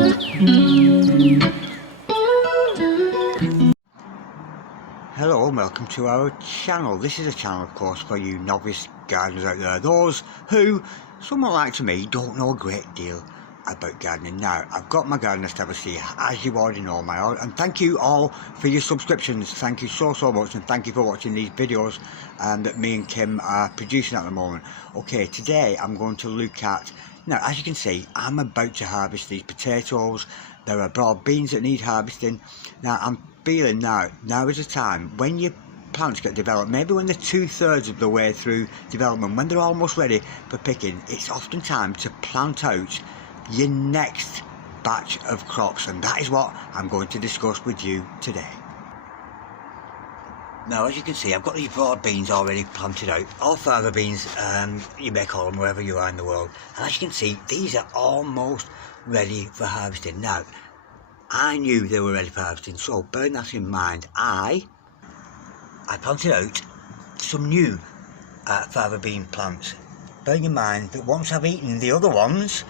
Hello and welcome to our channel. This is a channel, of course, for you novice gardeners out there, those who, somewhat like to me, don't know a great deal about gardening. Now, I've got my garden established here, as you already know, and thank you all for your subscriptions. Thank you so much, and thank you for watching these videos that me and Kim are producing at the moment. Okay, today I'm going to look at, now as you can see, I'm about to harvest these potatoes. There are broad beans that need harvesting. Now I'm feeling now is the time when your plants get developed, maybe when they're 2/3 of the way through development, when they're almost ready for picking, it's often time to plant out your next batch of crops, and that is what I'm going to discuss with you today. Now, as you can see, I've got these broad beans already planted out, or fava beans, you may call them wherever you are in the world. And as you can see, these are almost ready for harvesting. Now, I knew they were ready for harvesting, so bearing that in mind, I planted out some new fava bean plants. Bearing in mind that once I've eaten the other ones,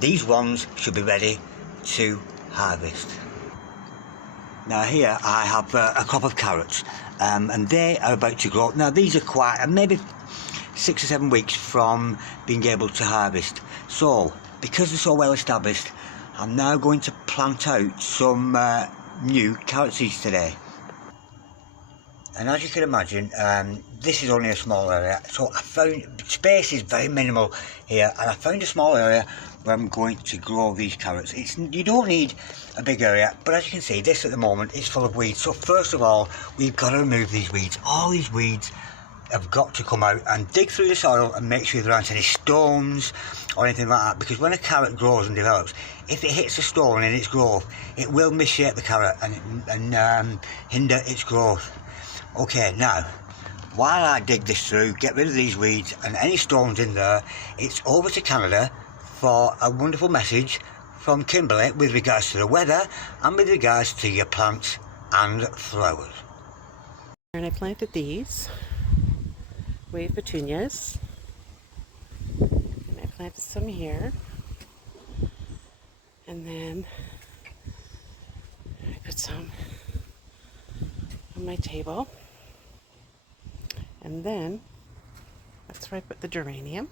these ones should be ready to harvest. Now here I have a crop of carrots, and they are about to grow. Now these are quite, maybe 6 or 7 weeks from being able to harvest. So because they're so well established, I'm now going to plant out some new carrot seeds today. And as you can imagine, this is only a small area, so I found space is very minimal here, and I found a small area where I'm going to grow these carrots. You don't need a big area, but as you can see, this at the moment is full of weeds. So first of all, we've got to remove these weeds. All these weeds have got to come out, and dig through the soil and make sure there aren't any stones or anything like that, because when a carrot grows and develops, if it hits a stone in its growth, it will misshape the carrot and hinder its growth. Okay, now, while I dig this through, get rid of these weeds and any stones in there, it's over to Canada for a wonderful message from Kimberly with regards to the weather and with regards to your plants and flowers. And I planted these wave petunias, and I planted some here, and then I put some on my table. And then, that's where I put the geranium.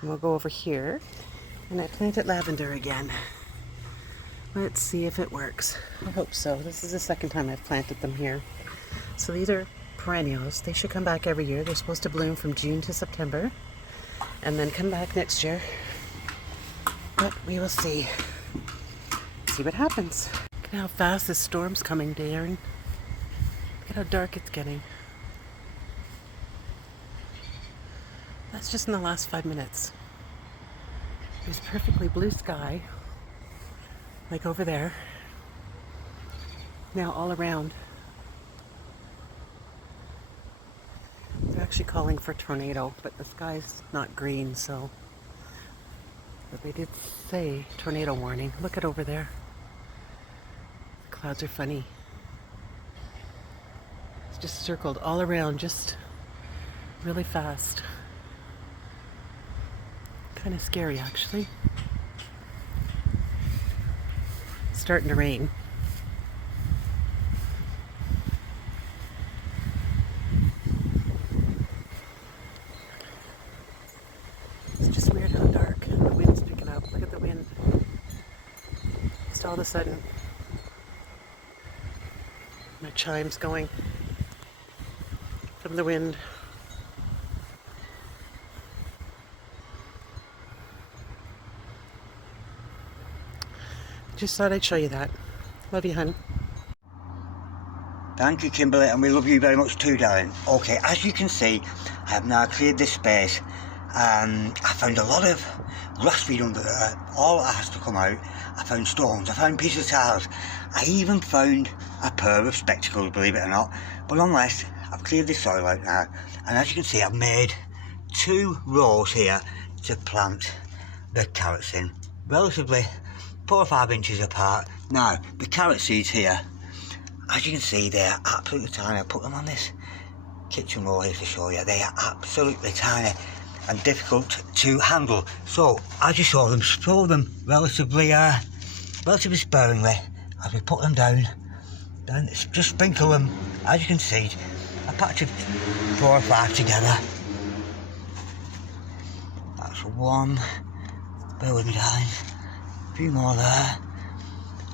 And we'll go over here. And I planted lavender again. Let's see if it works. I hope so. This is the second time I've planted them here. So these are perennials. They should come back every year. They're supposed to bloom from June to September. And then come back next year. But we will see. See what happens. Look at how fast this storm's coming, Darren. Look at how dark it's getting. That's just in the last 5 minutes. There's perfectly blue sky, like over there. Now all around. They're actually calling for tornado, but the sky's not green, so. But they did say tornado warning. Look at over there. The clouds are funny. It's just circled all around, just really fast. Kind of scary, actually. It's starting to rain. It's just weird how dark. The wind's picking up. Look at the wind. Just all of a sudden, my chime's going from the wind. Just thought I'd show you that. Love you, hun. Thank you, Kimberly, and we love you very much too, darling. Okay, as you can see, I have now cleared this space. I found a lot of grass weed under there. All that has to come out. I found stones, I found pieces of tiles. I even found a pair of spectacles, believe it or not. But nonetheless, I've cleared this soil out now. And as you can see, I've made 2 rows here to plant the carrots in. Relatively 4 or 5 inches apart. Now, the carrot seeds here, as you can see, they are absolutely tiny. I put them on this kitchen roll here to show you. They are absolutely tiny. and difficult to handle. So as you saw them, throw them relatively sparingly as we put them down. Then just sprinkle them, as you can see, a patch of 4 or 5 together. That's one. Bear with me, darling. A few more there.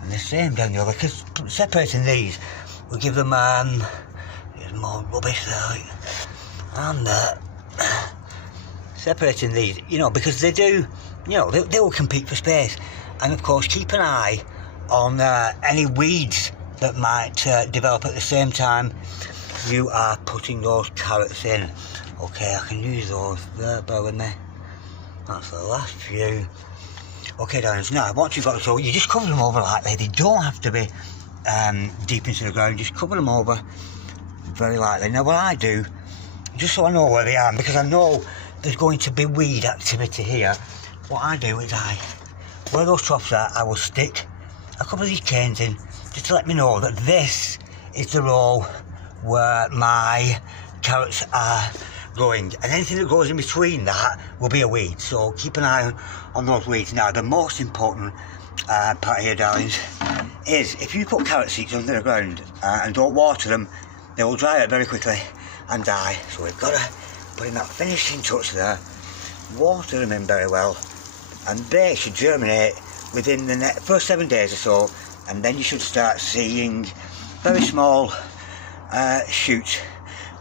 And the same down the other, because separating these will give them there's more rubbish there. And separating these, you know, because they do, you know, they will compete for space. And of course, keep an eye on any weeds that might develop at the same time you are putting those carrots in. Okay, I can use those there, bear with me. That's the last few. Okay, darlings, now once you've got so you just cover them over lightly. They don't have to be deep into the ground, just cover them over very lightly. Now what I do, just so I know where they are, because I know there's going to be weed activity here, what I do is where those troughs are, I will stick a couple of these canes in, just to let me know that this is the row where my carrots are growing, and anything that goes in between that will be a weed, so keep an eye on those weeds. Now the most important part here, darlings, is if you put carrot seeds under the ground and don't water them, they will dry out very quickly and die. So we've got to put in that finishing touch there, water them in very well, and they should germinate within the first 7 days or so, and then you should start seeing very small shoots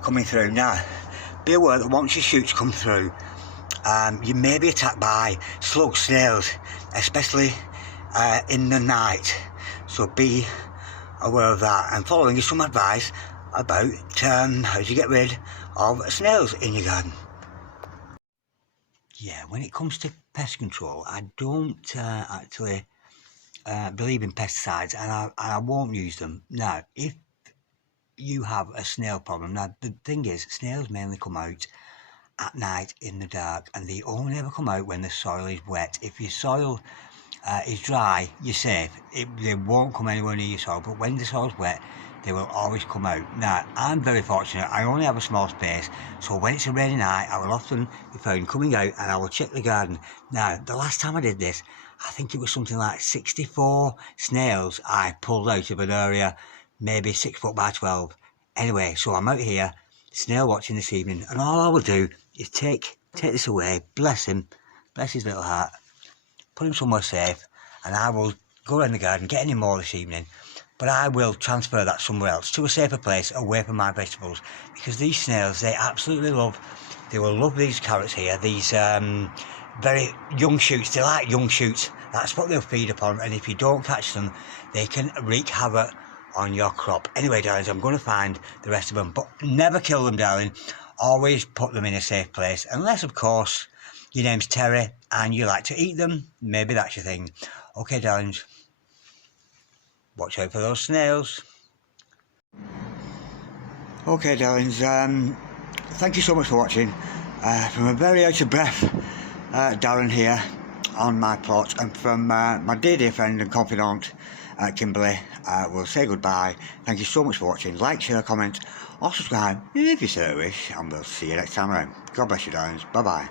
coming through. Now be aware that once your shoots come through, you may be attacked by slugs, snails, especially in the night, so be aware of that, and following is some advice about how to get rid of snails in your garden. Yeah, when it comes to pest control, I don't actually believe in pesticides, and I won't use them. Now, if you have a snail problem, now the thing is, snails mainly come out at night in the dark, and they only ever come out when the soil is wet. If your soil is dry, you're safe. They won't come anywhere near your soil, but when the soil's wet, they will always come out. Now, I'm very fortunate, I only have a small space, so when it's a rainy night, I will often be found coming out and I will check the garden. Now, the last time I did this, I think it was something like 64 snails I pulled out of an area, maybe 6 foot by 12. Anyway, so I'm out here, snail watching this evening, and all I will do is take this away, bless him, bless his little heart, put him somewhere safe, and I will go around the garden, get any more this evening, but I will transfer that somewhere else, to a safer place, away from my vegetables, because these snails, they absolutely they will love these carrots here, these very young shoots. They like young shoots, that's what they'll feed upon, and if you don't catch them, they can wreak havoc on your crop. Anyway, darlings, I'm going to find the rest of them, but never kill them, darling. Always put them in a safe place, unless of course your name's Terry and you like to eat them. Maybe that's your thing. Okay, darlings, watch out for those snails. Okay, darlings, thank you so much for watching. From a very out of breath Darren here on my plot, and from my dear friend and confidant Kimberly, we'll say goodbye. Thank you so much for watching. Like, share, comment, or subscribe if you so wish, and we'll see you next time around. God bless you, darlings. Bye bye.